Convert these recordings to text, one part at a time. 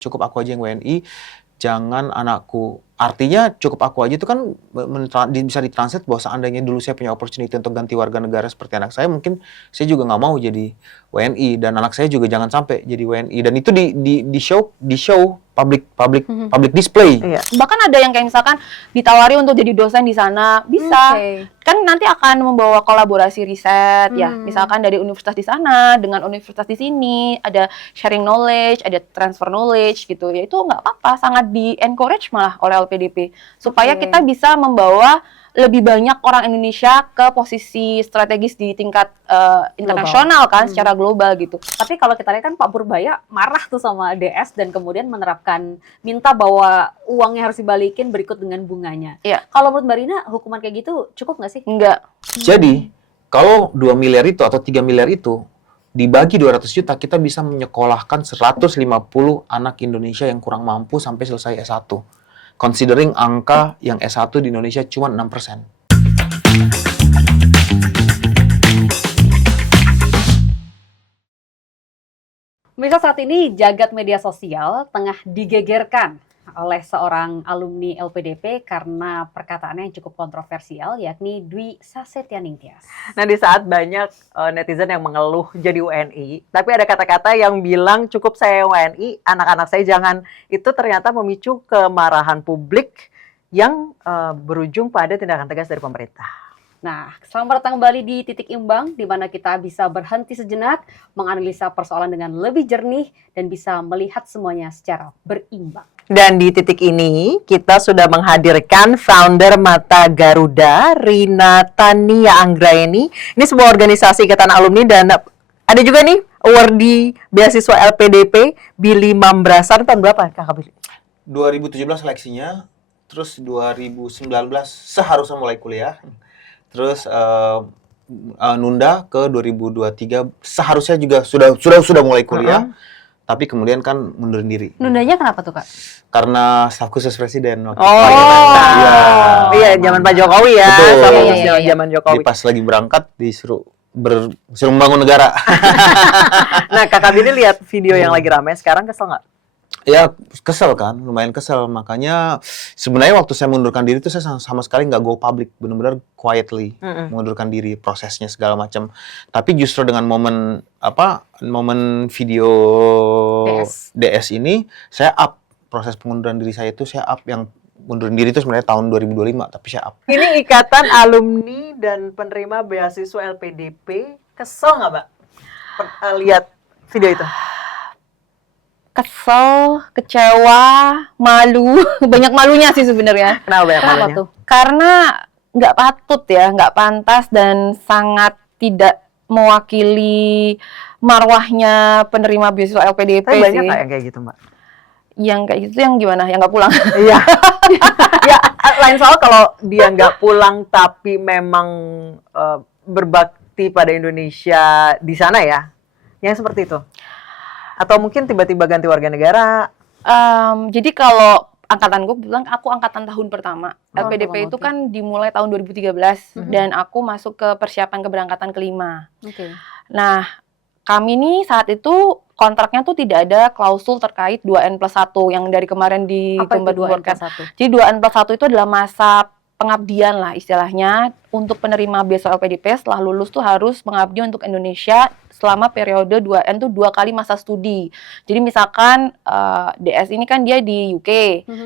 cukup aku aja yang WNI, jangan anakku. Artinya cukup aku aja itu kan bisa ditranslate bahwa seandainya dulu saya punya opportunity untuk ganti warga negara seperti anak saya, mungkin saya juga nggak mau jadi WNI dan anak saya juga jangan sampai jadi WNI, dan itu di show public display. Iya. Bahkan ada yang kayak misalkan ditawari untuk jadi dosen di sana, bisa. Kan nanti akan membawa kolaborasi riset ya, misalkan dari universitas di sana dengan universitas di sini, ada sharing knowledge, ada transfer knowledge gitu. Ya itu nggak apa-apa, sangat di-encourage malah oleh LPDP supaya kita bisa membawa lebih banyak orang Indonesia ke posisi strategis di tingkat internasional kan, secara global gitu. Tapi kalau kita lihat kan Pak Purbaya marah tuh sama DS dan kemudian minta bahwa uangnya harus dibalikin berikut dengan bunganya. Iya. Kalau menurut Mbak Rina, hukuman kayak gitu cukup nggak sih? Enggak. Jadi, kalau 2 miliar itu atau 3 miliar itu dibagi 200 juta, kita bisa menyekolahkan 150 anak Indonesia yang kurang mampu sampai selesai S1. Considering angka yang S1 di Indonesia cuma 6%. Misal saat ini jagat media sosial tengah digegerkan oleh seorang alumni LPDP karena perkataannya yang cukup kontroversial, yakni Dwi Sasetyaningtyas. Nah, di saat banyak netizen yang mengeluh jadi WNI, tapi ada kata-kata yang bilang cukup saya WNI, anak-anak saya jangan, itu ternyata memicu kemarahan publik yang berujung pada tindakan tegas dari pemerintah. Nah, selamat datang kembali di Titik Imbang, di mana kita bisa berhenti sejenak, menganalisa persoalan dengan lebih jernih, dan bisa melihat semuanya secara berimbang. Dan di titik ini, kita sudah menghadirkan founder Mata Garuda, Rina Tania Anggraeni. Ini sebuah organisasi ikatan alumni, dan ada juga nih awardee beasiswa LPDP, Billy Mambrasan. Tahun berapa Kakak Billy? 2017 seleksinya, terus 2019 seharusnya mulai kuliah. Terus nunda ke 2023, seharusnya juga sudah mulai kuliah, tapi kemudian kan mundurin diri. Nundanya kenapa tuh, Kak? Karena staf khusus presiden waktu iya, zaman Pak Jokowi ya. Betul. Zaman Jokowi. Pas lagi berangkat disuruh membangun negara. Nah, Kakak Billy lihat video yang lagi ramai sekarang, kesel nggak? Ya kesel kan, lumayan kesel. Makanya sebenarnya waktu saya mengundurkan diri itu saya sama sekali nggak go public, benar-benar quietly mengundurkan diri, prosesnya segala macam. Tapi justru dengan momen video DS ini, saya up proses pengunduran diri saya itu, saya up yang mundurin diri itu sebenarnya tahun 2025, tapi saya up. Ini ikatan alumni dan penerima beasiswa LPDP, kesel nggak, Mbak? Lihat video itu? Kesel, kecewa, malu, banyak malunya sih sebenarnya. Kenapa banyak malunya? Tuh? Karena nggak patut ya, nggak pantas dan sangat tidak mewakili marwahnya penerima beasiswa LPDP. Tapi banyak sih. nggak yang kayak gitu, Mbak? Yang kayak gitu yang gimana? Yang nggak pulang? Iya. Ya, lain soal kalau dia nggak pulang tapi memang berbakti pada Indonesia di sana ya, yang seperti itu. Atau mungkin tiba-tiba ganti warga negara. Jadi kalau angkatan gue bilang aku angkatan tahun pertama. LPDP itu kan dimulai tahun 2013 dan aku masuk ke persiapan keberangkatan kelima. Nah, kami nih saat itu kontraknya tuh tidak ada klausul terkait 2N+1 yang dari kemarin digembar-gemborkan. Jadi 2N+1 itu adalah masa pengabdian lah istilahnya untuk penerima beasiswa LPDP setelah lulus tuh harus mengabdi untuk Indonesia selama periode 2N tuh 2 kali masa studi. Jadi misalkan DS ini kan dia di UK.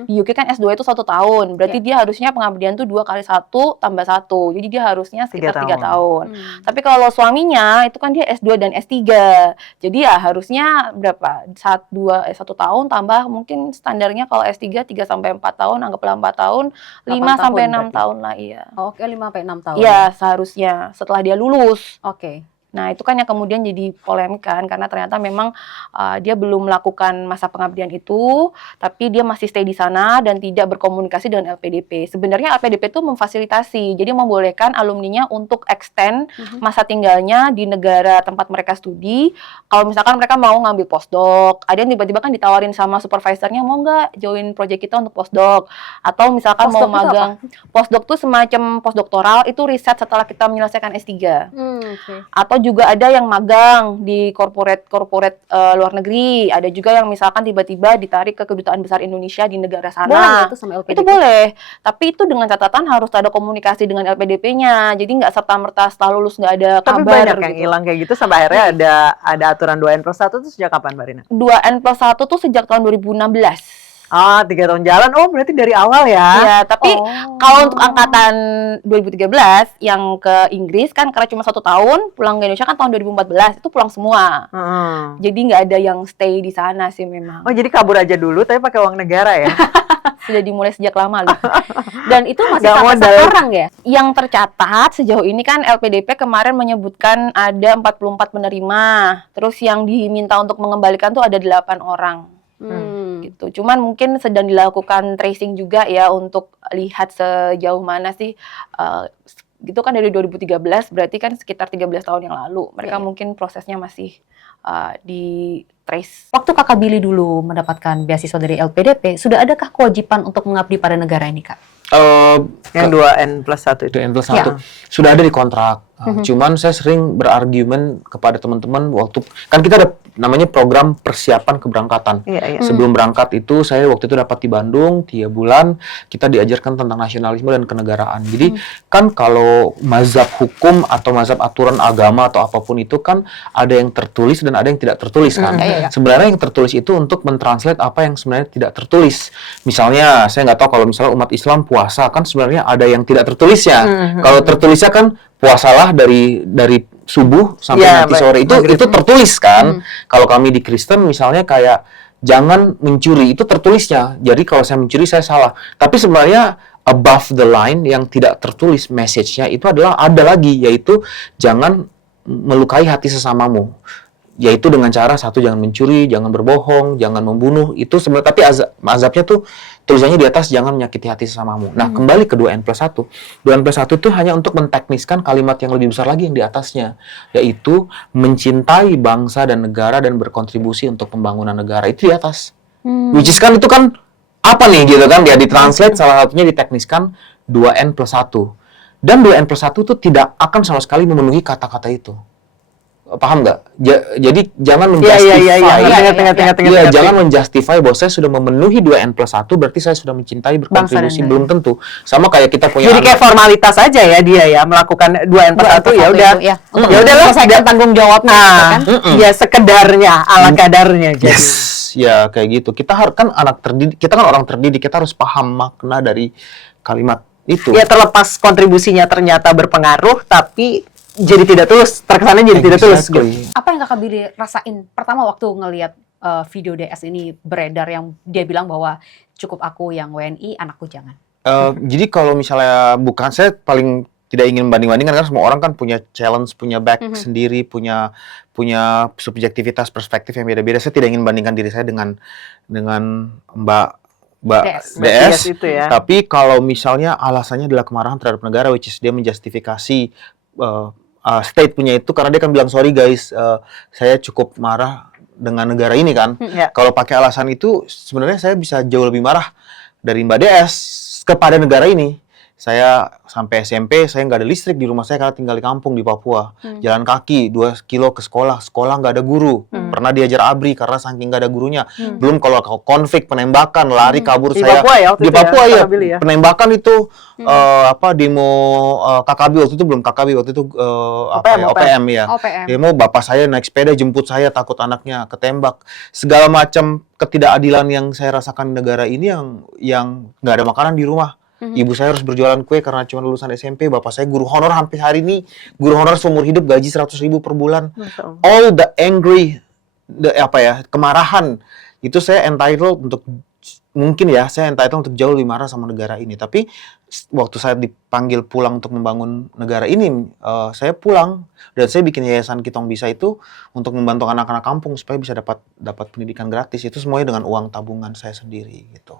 Di UK kan S2 itu 1 tahun. Berarti dia harusnya pengabdian tuh 2 kali 1 tambah 1. Jadi dia harusnya sekitar 3 tahun. Tapi kalau suaminya itu kan dia S2 dan S3. Jadi ya harusnya berapa? 1 tahun tambah mungkin standarnya kalau S3 3 sampai 4 tahun, anggaplah 4 tahun, 5 sampai 6 tahun lah iya. Oke, 5 sampai 6 tahun. Iya, seharusnya setelah dia lulus. Oke. Nah, itu kan yang kemudian jadi polemik kan, karena ternyata memang dia belum melakukan masa pengabdian itu, tapi dia masih stay di sana dan tidak berkomunikasi dengan LPDP. Sebenarnya LPDP itu memfasilitasi, jadi membolehkan alumninya untuk extend masa tinggalnya di negara tempat mereka studi. Kalau misalkan mereka mau ngambil postdoc, ada yang tiba-tiba kan ditawarin sama supervisornya, mau nggak join project kita untuk postdoc? Atau misalkan Postdoc mau magang. Postdoc tuh semacam postdoktoral, itu riset setelah kita menyelesaikan S3. Atau juga ada yang magang di corporate luar negeri. Ada juga yang misalkan tiba-tiba ditarik ke kedutaan besar Indonesia di negara sana. Boleh nggak tuh sama LPDP? Itu boleh, tapi itu dengan catatan harus ada komunikasi dengan LPDP-nya. Jadi nggak serta-merta setelah lulus nggak ada Tapi kabar banyak yang gitu. hilang kayak gitu sampai akhirnya ada aturan 2N+1 tuh sejak kapan, Mbak Rina? 2N+1 tuh sejak tahun 2016. Ah, 3 tahun jalan. Oh, berarti dari awal ya? Ya, tapi Oh. kalau untuk angkatan 2013 yang ke Inggris kan karena cuma 1 tahun, pulang ke Indonesia kan tahun 2014 itu pulang semua. Heeh. Jadi nggak ada yang stay di sana sih memang. Oh, jadi kabur aja dulu tapi pakai uang negara ya? Sudah dimulai sejak lama loh. Dan itu masih Nggak sampai modal. sekarang ya? Yang tercatat sejauh ini kan LPDP kemarin menyebutkan ada 44 penerima. Terus yang diminta untuk mengembalikan tuh ada 8 orang. Gitu. Cuman mungkin sedang dilakukan tracing juga ya untuk lihat sejauh mana sih gitu kan dari 2013 berarti kan sekitar 13 tahun yang lalu. Mereka Iya. mungkin prosesnya masih di trace. Waktu Kakak Billy dulu mendapatkan beasiswa dari LPDP, sudah adakah kewajiban untuk mengabdi pada negara ini, Kak? Yang 2N+1 itu. N+1 Ya. sudah ada di kontrak. Cuman saya sering berargumen kepada teman-teman waktu kan kita ada namanya program persiapan keberangkatan. Iya, iya. Sebelum berangkat itu saya waktu itu dapat di Bandung 3 bulan kita diajarkan tentang nasionalisme dan kenegaraan. Jadi kan kalau mazhab hukum atau mazhab aturan agama atau apapun itu kan ada yang tertulis dan ada yang tidak tertulis kan. Iya. Sebenarnya yang tertulis itu untuk mentranslate apa yang sebenarnya tidak tertulis. Misalnya saya nggak tahu kalau misalnya umat Islam puasa kan sebenarnya ada yang tidak tertulisnya. Kalau tertulisnya kan puasalah dari subuh sampai Ya, nanti baik. sore itu Maghrib. tertulis kan. Kalau kami di Kristen misalnya kayak jangan mencuri itu tertulisnya. Jadi kalau saya mencuri saya salah. Tapi sebenarnya above the line yang tidak tertulis message-nya itu adalah ada lagi yaitu jangan melukai hati sesamamu. Yaitu dengan cara satu jangan mencuri, jangan berbohong, jangan membunuh. Itu sebenarnya tapi azabnya tuh tulisannya di atas jangan menyakiti hati sesamamu. Nah, kembali ke 2N+1. 2N+1 itu hanya untuk mentekniskan kalimat yang lebih besar lagi yang di atasnya, yaitu mencintai bangsa dan negara dan berkontribusi untuk pembangunan negara. Itu di atas. Which is kan itu kan apa nih gitu kan? Ya ditranslate salah satunya ditekniskan 2N+1. Dan 2N+1 itu tidak akan sama sekali memenuhi kata-kata itu. Paham nggak? Jadi jangan menjustify. Iya. Jangan menjustify bahwa saya sudah memenuhi 2N+1 berarti saya sudah mencintai berkontribusi. Bangsa dan Belum tentu. Sama kayak kita punya Jadi kayak formalitas aja ya dia ya melakukan 2N+1 ya udah. Ya, untuk Ya udah lah, menyelesaikan tanggung jawabnya gitu kan. Ya sekedarnya ala kadarnya jadi. Yes, ya kayak gitu. Kita harus kan anak terdidik, kita kan orang terdidik, kita harus paham makna dari kalimat itu. Ya terlepas kontribusinya ternyata berpengaruh tapi jadi tidak tulus, terkesannya jadi tidak tulus. Exactly. Apa yang Kakak Billy rasain pertama waktu ngelihat video DS ini beredar yang dia bilang bahwa cukup aku yang WNI, anakku jangan. Jadi kalau misalnya bukan saya paling tidak ingin banding-bandingkan karena semua orang kan punya challenge, punya back sendiri, punya subjektivitas perspektif yang beda-beda. Saya tidak ingin bandingkan diri saya dengan Mbak DS. Itu ya. Tapi kalau misalnya alasannya adalah kemarahan terhadap negara, which is dia menjustifikasi state punya itu karena dia kan bilang sorry guys, saya cukup marah dengan negara ini kan. Ya. Kalau pakai alasan itu sebenarnya saya bisa jauh lebih marah dari Mbak DS kepada negara ini. Saya sampai SMP, saya nggak ada listrik di rumah saya karena tinggal di kampung di Papua. Jalan kaki 2 kilo ke sekolah nggak ada guru. Pernah diajar ABRI karena saking nggak ada gurunya. Belum kalau konflik, penembakan, lari kabur Di saya. Papua ya waktu Di itu Papua ya, Kakak Billy ya. penembakan itu demo KKB waktu itu belum KKB waktu itu OPM ya. OPM. Demo bapak saya naik sepeda jemput saya takut anaknya ketembak. Segala macam ketidakadilan yang saya rasakan di negara ini yang nggak ada makanan di rumah. Ibu saya harus berjualan kue karena cuma lulusan SMP. Bapak saya guru honor sampai hari ini. Guru honor seumur hidup gaji 100.000 per bulan. All the angry, kemarahan itu saya entitled untuk untuk jauh lebih marah sama negara ini. Tapi waktu saya dipanggil pulang untuk membangun negara ini, saya pulang dan saya bikin yayasan Kitong Bisa itu untuk membantu anak-anak kampung supaya bisa dapat pendidikan gratis. Itu semuanya dengan uang tabungan saya sendiri gitu.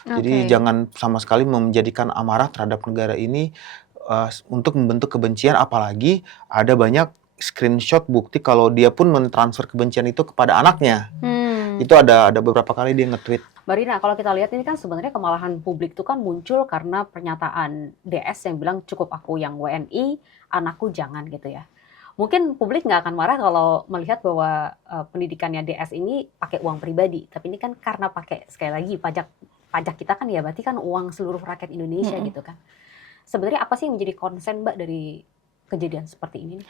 Jadi jangan sama sekali menjadikan amarah terhadap negara ini untuk membentuk kebencian, apalagi ada banyak screenshot bukti kalau dia pun mentransfer kebencian itu kepada anaknya. Itu ada beberapa kali dia nge-tweet. Mbak Rina, kalau kita lihat ini kan sebenarnya kemarahan publik itu kan muncul karena pernyataan DS yang bilang cukup aku yang WNI, anakku jangan gitu ya. Mungkin publik nggak akan marah kalau melihat bahwa pendidikannya DS ini pakai uang pribadi, tapi ini kan karena pakai sekali lagi pajak kita kan ya berarti kan uang seluruh rakyat Indonesia gitu kan. Sebenarnya apa sih yang menjadi concern Mbak dari kejadian seperti ini?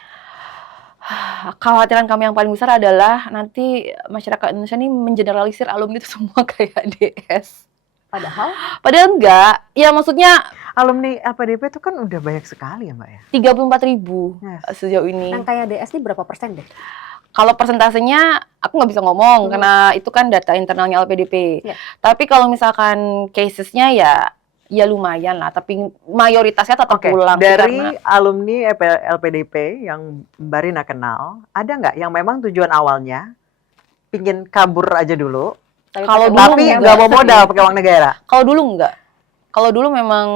Kekhawatiran kami yang paling besar adalah nanti masyarakat Indonesia ini mengeneralisir alumni itu semua kayak DS. Padahal enggak. Ya maksudnya Alumni LPDP itu kan udah banyak sekali ya Mbak ya? 34.000 Yes. sejauh ini. Yang kayak DS ini berapa persen deh? Kalau persentasenya aku nggak bisa ngomong karena itu kan data internalnya LPDP. Iya. Tapi kalau misalkan casesnya ya lumayan lah. Tapi mayoritasnya tetap Oke, pulang. dari alumni LPDP yang Mbak Rina kenal, ada nggak yang memang tujuan awalnya pingin kabur aja dulu, Kalau dulu tapi enggak. nggak mau modal pakai uang negara? Kalau dulu enggak. Kalau dulu memang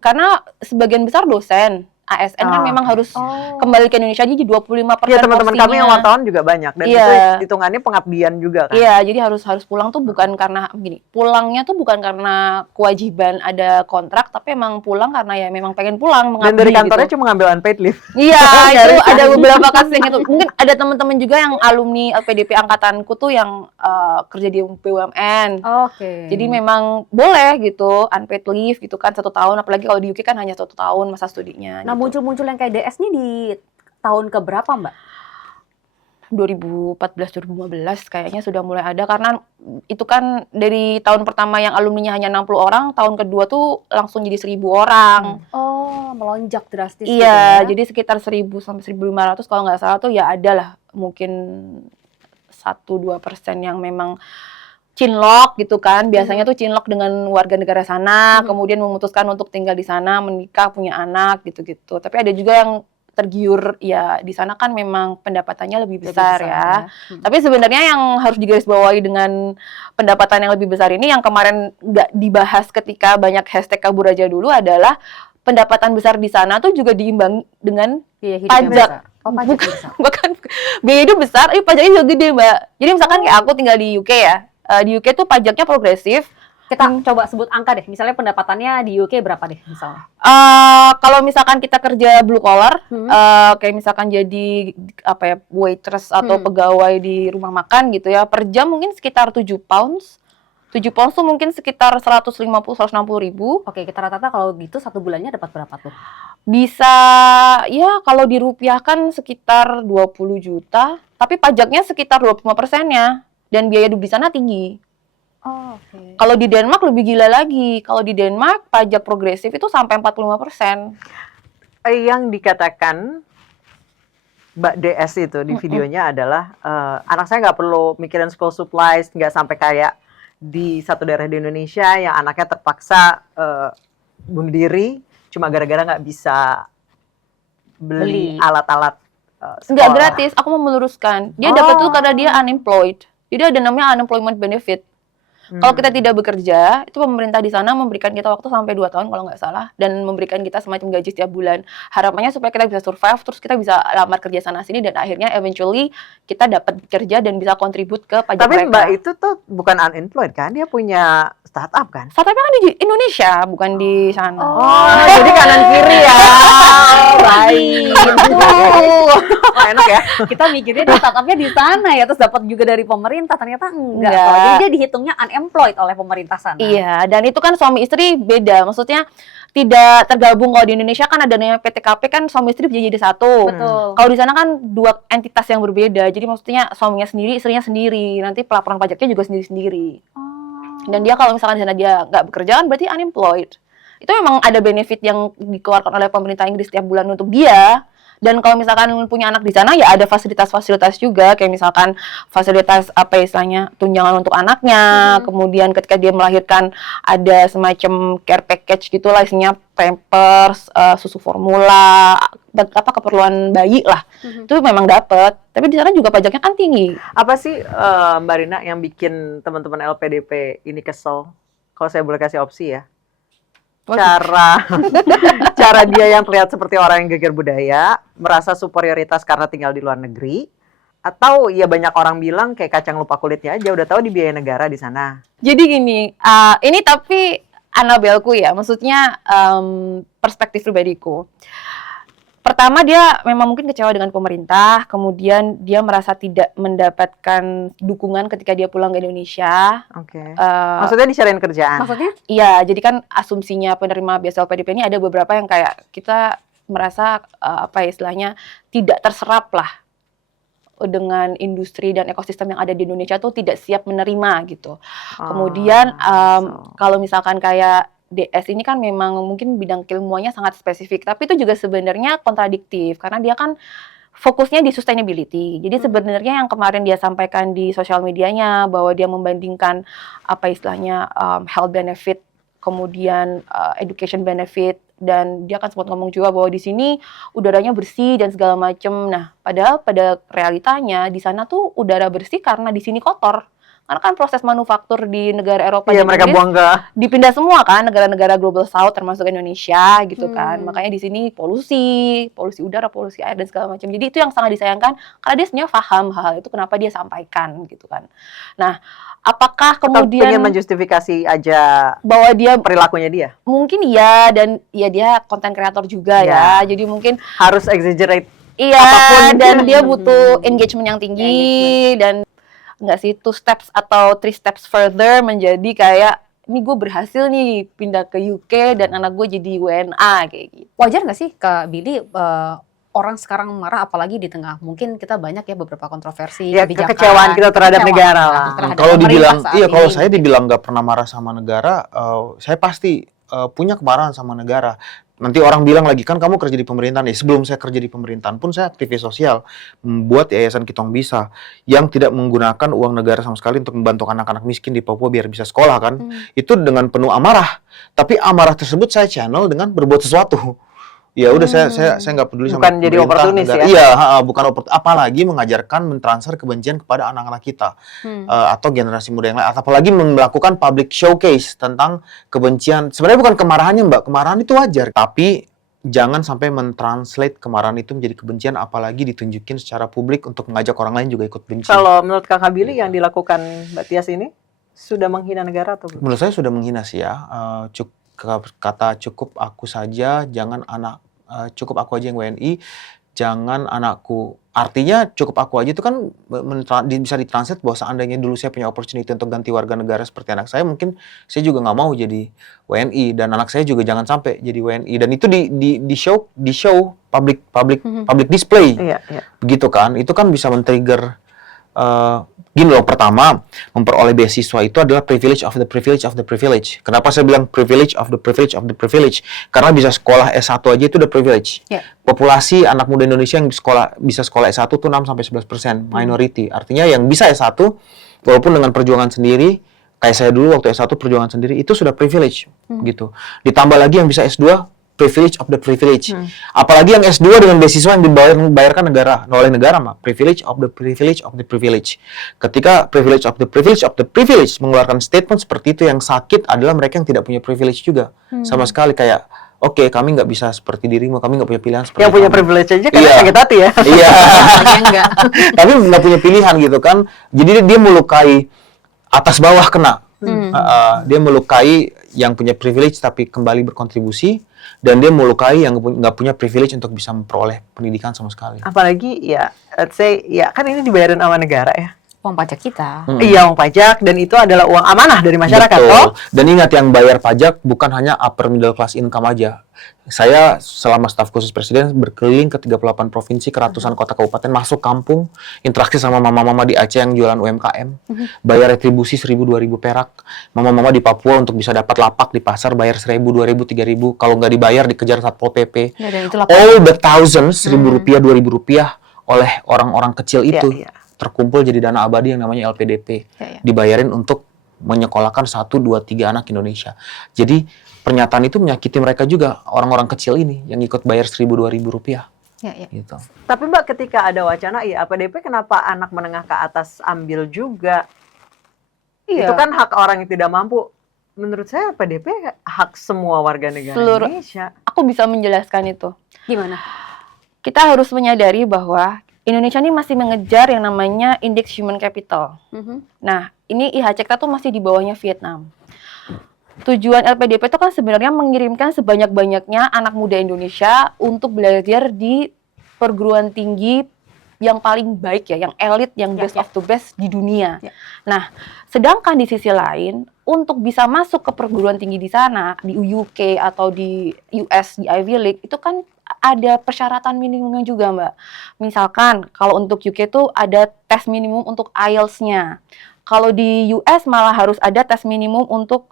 karena sebagian besar dosen ASN kan memang harus kembali ke Indonesia jadi 25% Iya, teman-teman kami yang wartawan juga banyak dan Iya. itu hitungannya pengabdian juga kan. Iya, jadi harus pulang tuh bukan karena begini. Pulangnya tuh bukan karena kewajiban ada kontrak, tapi emang pulang karena ya memang pengen pulang Dan mengabdi dari kantornya gitu. cuma ngambil unpaid leave. Iya, itu ada beberapa kasus yang itu. Mungkin ada teman-teman juga yang alumni LPDP angkatanku tuh yang kerja di BUMN. Oke. Jadi memang boleh gitu unpaid leave gitu kan 1 tahun, apalagi kalau di UK kan hanya 1 tahun masa studinya. Nah, gitu. muncul-muncul yang kayak DS ini di tahun keberapa, Mbak? 2014-2015 kayaknya sudah mulai ada karena itu kan dari tahun pertama yang alumninya hanya 60 orang, tahun kedua tuh langsung jadi 1.000 orang. Oh, melonjak drastis gitu Iya, ya. jadi sekitar 1.000 sampai 1.500 kalau nggak salah tuh ya ada lah mungkin 1-2% yang memang cinlok gitu kan. Biasanya tuh cinlok dengan warga negara sana, kemudian memutuskan untuk tinggal di sana, menikah, punya anak gitu-gitu. Tapi ada juga yang tergiur, ya di sana kan memang pendapatannya lebih besar ya. Tapi sebenarnya yang harus digarisbawahi dengan pendapatan yang lebih besar ini yang kemarin nggak dibahas ketika banyak hashtag kabur aja dulu adalah pendapatan besar di sana tuh juga diimbangi dengan Biaya hidup yang pajak. besar. Oh, pajak yang besar. Bahkan biaya hidup besar, pajaknya juga gede, Mbak. Jadi misalkan kayak aku tinggal di UK ya, di UK tuh pajaknya progresif. Kita coba sebut angka deh. Misalnya pendapatannya di UK berapa deh misalnya? Kalau misalkan kita kerja blue collar, kayak misalkan jadi apa ya waitress atau pegawai di rumah makan gitu ya, per jam mungkin sekitar 7 pounds. 7 pounds tuh mungkin sekitar 150-160 ribu. Oke, kita rata-rata kalau gitu 1 bulannya dapat berapa tuh? Bisa ya kalau dirupiahkan sekitar 20 juta, tapi pajaknya sekitar 25%-nya dan biaya hidup di sana tinggi. Oh, oke. Kalau di Denmark lebih gila lagi. Kalau di Denmark pajak progresif itu sampai 45%. Yang dikatakan Mbak DS itu di videonya adalah anak saya nggak perlu mikirin school supplies, nggak sampai kayak di satu daerah di Indonesia yang anaknya terpaksa bunuh diri cuma gara-gara nggak bisa beli alat-alat sekolah. Nggak gratis, aku mau meluruskan. Dia dapat itu karena dia unemployed. Jadi ada namanya unemployment benefit. Kalau kita tidak bekerja, itu pemerintah di sana memberikan kita waktu sampai 2 tahun kalau nggak salah, dan memberikan kita semacam gaji setiap bulan. Harapannya supaya kita bisa survive, terus kita bisa lamar kerja sana-sini, dan akhirnya eventually kita dapat kerja dan bisa kontribut ke pajak Tapi mereka. Mbak itu tuh bukan unemployed kan? Dia punya startup kan? Startupnya kan di Indonesia, bukan di sana. Oh, jadi kanan kiri ya. Baik. Oh, enak ya. Kita mikirnya dia startupnya di sana ya, terus dapat juga dari pemerintah. Ternyata enggak. Enggak. Jadi dia dihitungnya unemployed oleh pemerintah sana. Iya, dan itu kan suami istri beda. Maksudnya tidak tergabung. Kalau di Indonesia kan ada namanya PTKP kan suami istri bisa jadi satu. Betul. Kalau di sana kan 2 entitas yang berbeda. Jadi maksudnya suaminya sendiri, istrinya sendiri. Nanti pelaporan pajaknya juga sendiri-sendiri. Dan dia kalau misalkan di sana dia nggak bekerja kan berarti unemployed. Itu memang ada benefit yang dikeluarkan oleh pemerintah Inggris setiap bulan untuk dia. Dan kalau misalkan punya anak di sana ya ada fasilitas-fasilitas juga, kayak misalkan fasilitas apa istilahnya tunjangan untuk anaknya, kemudian ketika dia melahirkan ada semacam care package gitulah, isinya pampers, susu formula, apa keperluan bayi lah. Itu memang dapat. Tapi di sana juga pajaknya kan tinggi. Apa sih Mbak Rina yang bikin teman-teman LPDP ini kesel? Kalau saya boleh kasih opsi ya. Cara dia yang terlihat seperti orang yang geger budaya, merasa superioritas karena tinggal di luar negeri, atau ya banyak orang bilang kayak kacang lupa kulitnya aja, udah tahu dibiayai negara di sana. Jadi gini, ini tapi Anabelku ya, maksudnya perspektif pribadiku. Pertama dia memang mungkin kecewa dengan pemerintah, kemudian dia merasa tidak mendapatkan dukungan ketika dia pulang ke Indonesia. Oke. Maksudnya dicariin kerjaan? Maksudnya? Iya, jadi kan asumsinya penerima beasiswa LPDP ini ada beberapa yang kayak kita merasa apa ya istilahnya tidak terserap lah dengan industri dan ekosistem yang ada di Indonesia tuh tidak siap menerima gitu. Kemudian kalau misalkan kayak DS ini kan memang mungkin bidang keilmuannya sangat spesifik, tapi itu juga sebenarnya kontradiktif karena dia kan fokusnya di sustainability. Jadi sebenarnya yang kemarin dia sampaikan di sosial medianya bahwa dia membandingkan apa istilahnya health benefit, kemudian education benefit, dan dia kan sempat ngomong juga bahwa di sini udaranya bersih dan segala macam. Nah, padahal pada realitanya di sana tuh udara bersih karena di sini kotor. Karena kan proses manufaktur di negara Eropa dan mereka Inggris buang ke dipindah semua kan, negara-negara global south termasuk Indonesia gitu kan. Makanya di sini polusi udara, polusi air dan segala macam. Jadi itu yang sangat disayangkan karena dia sebenarnya paham hal itu kenapa dia sampaikan gitu kan. Nah, apakah kemudian pengen menjustifikasi aja bahwa dia perilakunya dia? mungkin iya, dan ya dia konten kreator juga ya. Jadi mungkin Harus exaggerate iya, apapun. dan dia butuh engagement yang tinggi dan nggak sih 2 steps atau 3 steps further menjadi kayak ini gue berhasil nih pindah ke UK dan anak gue jadi WNA kayak gitu. Wajar nggak sih Kak Billy orang sekarang marah, apalagi di tengah mungkin kita banyak ya beberapa kontroversi, Ya, kebijakan, kekecewaan kita terhadap negara lah. terhadap Kalau pemerintah dibilang, saat iya kalau ini. saya dibilang nggak pernah marah sama negara, saya pasti punya kemarahan sama negara. Nanti orang bilang lagi, kan kamu kerja di pemerintahan. Sebelum saya kerja di pemerintahan pun saya aktivis sosial, membuat Yayasan Kitong Bisa, yang tidak menggunakan uang negara sama sekali untuk membantu anak-anak miskin di Papua biar bisa sekolah kan. Itu dengan penuh amarah. Tapi amarah tersebut saya channel dengan berbuat sesuatu. Ya udah saya nggak peduli sama Bukan jadi pemerintah, oportunis negara. ya? Iya, bukan apalagi mengajarkan mentransfer kebencian kepada anak-anak kita atau generasi muda yang lain, apalagi melakukan public showcase tentang kebencian. Sebenarnya bukan kemarahannya Mbak, kemarahan itu wajar, tapi jangan sampai mentranslate kemarahan itu menjadi kebencian, apalagi ditunjukin secara publik untuk mengajak orang lain juga ikut benci. Kalau menurut Kakak Billy yang dilakukan Mbak Tias ini sudah menghina negara atau belum? Menurut saya sudah menghina sih ya. Kata cukup aku saja, jangan cukup aku aja yang WNI, jangan anakku. Artinya cukup aku aja itu kan bisa ditranslate bahwa seandainya dulu saya punya opportunity untuk ganti warga negara seperti anak saya, mungkin saya juga nggak mau jadi WNI, dan anak saya juga jangan sampai jadi WNI. Dan itu di show public display. Iya. Begitu kan? Itu kan bisa men-trigger gini loh. Pertama, memperoleh beasiswa itu adalah privilege of the privilege of the privilege. Kenapa saya bilang privilege of the privilege of the privilege? Karena bisa sekolah S1 aja itu udah privilege. Yeah. Populasi anak muda Indonesia yang bisa sekolah S1 tuh 6-11%, minority. Artinya yang bisa S1 walaupun dengan perjuangan sendiri, kayak saya dulu waktu S1 perjuangan sendiri, itu sudah privilege gitu. Ditambah lagi yang bisa S2, privilege of the privilege. Apalagi yang S2 dengan beasiswa yang dibayarkan negara, oleh negara mah, privilege of the privilege of the privilege. Ketika privilege of the privilege of the privilege mengeluarkan statement seperti itu, yang sakit adalah mereka yang tidak punya privilege juga. Sama sekali kayak, oke, kami nggak bisa seperti dirimu, kami nggak punya pilihan seperti Yang punya kamu. privilege aja karena Iya. sakit hati ya. Iya. enggak. Tapi nggak punya pilihan gitu kan. Jadi dia melukai atas bawah kena. Dia melukai yang punya privilege tapi kembali berkontribusi, dan dia melukai yang nggak punya privilege untuk bisa memperoleh pendidikan sama sekali. Apalagi ya, let's say ya kan ini dibayarin sama negara ya. Uang pajak kita. Iya, uang pajak, dan itu adalah uang amanah dari masyarakat. Betul. Toh? Dan ingat, yang bayar pajak bukan hanya upper middle class income aja. Saya selama staf khusus presiden berkeliling ke 38 provinsi, ke ratusan kota kabupaten, masuk kampung, interaksi sama mama-mama di Aceh yang jualan UMKM, bayar retribusi 1.000-2.000 perak. Mama-mama di Papua untuk bisa dapat lapak di pasar bayar 1.000, 2.000, 3.000. Kalau nggak dibayar dikejar Satpol PP. Ya, dan itu All the thousands, 1.000 rupiah, 2.000 rupiah oleh orang-orang kecil itu. Iya. Terkumpul jadi dana abadi yang namanya LPDP. Dibayarin untuk menyekolahkan 1, 2, 3 anak Indonesia. Jadi pernyataan itu menyakiti mereka juga, orang-orang kecil ini yang ikut bayar 1.000, 2.000 rupiah. Gitu. Tapi Mbak, ketika ada wacana ya LPDP, kenapa anak menengah ke atas ambil juga? Iya. Itu kan hak orang yang tidak mampu. Menurut saya LPDP hak semua warga negara Indonesia. Aku bisa menjelaskan itu. Gimana? Kita harus menyadari bahwa Indonesia ini masih mengejar yang namanya indeks human capital. Nah, ini IHCK tuh masih di bawahnya Vietnam. tujuan LPDP itu kan sebenarnya mengirimkan sebanyak-banyaknya anak muda Indonesia untuk belajar di perguruan tinggi yang paling baik ya, yang elit, yang best of the best di dunia. Nah, sedangkan di sisi lain, untuk bisa masuk ke perguruan tinggi di sana, di UK atau di US, di Ivy League, itu kan ada persyaratan minimumnya juga, Mbak. Misalkan, kalau untuk UK itu ada tes minimum untuk IELTS-nya. Kalau di US malah harus ada tes minimum untuk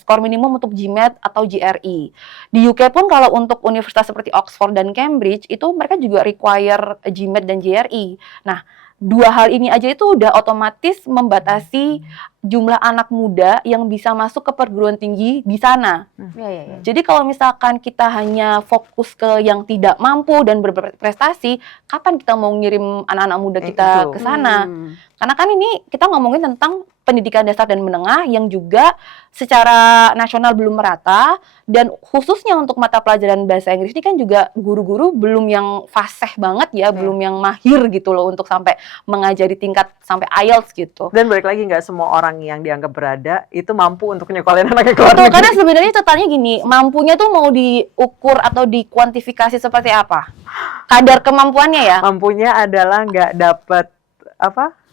skor minimum untuk GMAT atau GRE. Di UK pun kalau untuk universitas seperti Oxford dan Cambridge itu mereka juga require GMAT dan GRE. Nah, dua hal ini aja itu udah otomatis membatasi jumlah anak muda yang bisa masuk ke perguruan tinggi di sana. Jadi kalau misalkan kita hanya fokus ke yang tidak mampu dan berprestasi, kapan kita mau ngirim anak-anak muda kita ke sana? Karena kan ini kita ngomongin tentang pendidikan dasar dan menengah yang juga secara nasional belum merata, dan khususnya untuk mata pelajaran bahasa Inggris ini kan juga guru-guru belum yang fasih banget ya, belum yang mahir gitu loh untuk sampai mengajari tingkat sampai IELTS gitu. Dan balik lagi, nggak semua orang yang dianggap berada itu mampu untuk nyekolahin anaknya ke luar Betul, negeri. karena sebenarnya catatannya gini, mampunya tuh mau diukur atau dikuantifikasi seperti apa? Kadar kemampuannya ya? Mampunya adalah nggak dapat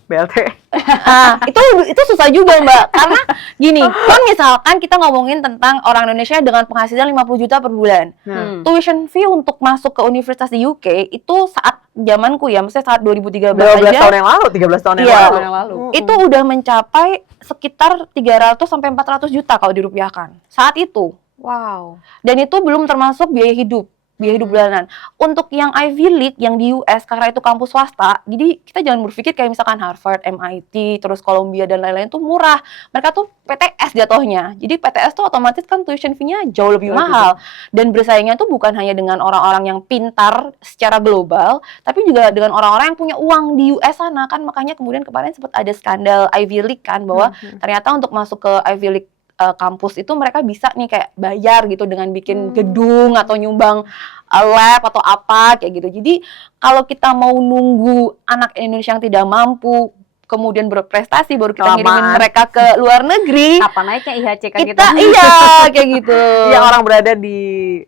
BLT. Nah, itu susah juga, Mbak. Karena gini, kan misalkan kita ngomongin tentang orang Indonesia dengan penghasilan 50 juta per bulan. Tuition fee untuk masuk ke universitas di UK itu saat zamanku ya, maksudnya saat 2013 12 aja. tahun yang lalu, 13 tahun Iya. yang lalu. Itu udah mencapai sekitar 300 sampai 400 juta kalau dirupiahkan. Saat itu. Wow. Dan itu belum termasuk biaya hidup bulanan. Untuk yang Ivy League yang di US karena itu kampus swasta, jadi kita jangan berpikir kayak misalkan Harvard, MIT, terus Columbia dan lain-lain tuh murah. Mereka tuh PTS jatuhnya. Jadi PTS tuh otomatis kan tuition fee-nya jauh lebih mahal. Dan bersaingnya tuh bukan hanya dengan orang-orang yang pintar secara global, tapi juga dengan orang-orang yang punya uang di US sana kan. Makanya kemudian kemarin sempat ada skandal Ivy League kan, bahwa ternyata untuk masuk ke Ivy League kampus itu mereka bisa nih kayak bayar gitu dengan bikin gedung atau nyumbang lab atau apa kayak gitu. Jadi kalau kita mau nunggu anak Indonesia yang tidak mampu kemudian berprestasi baru kita ngirimin mereka ke luar negeri, Apa naiknya IHC kan kita iya kayak gitu. Yang orang berada di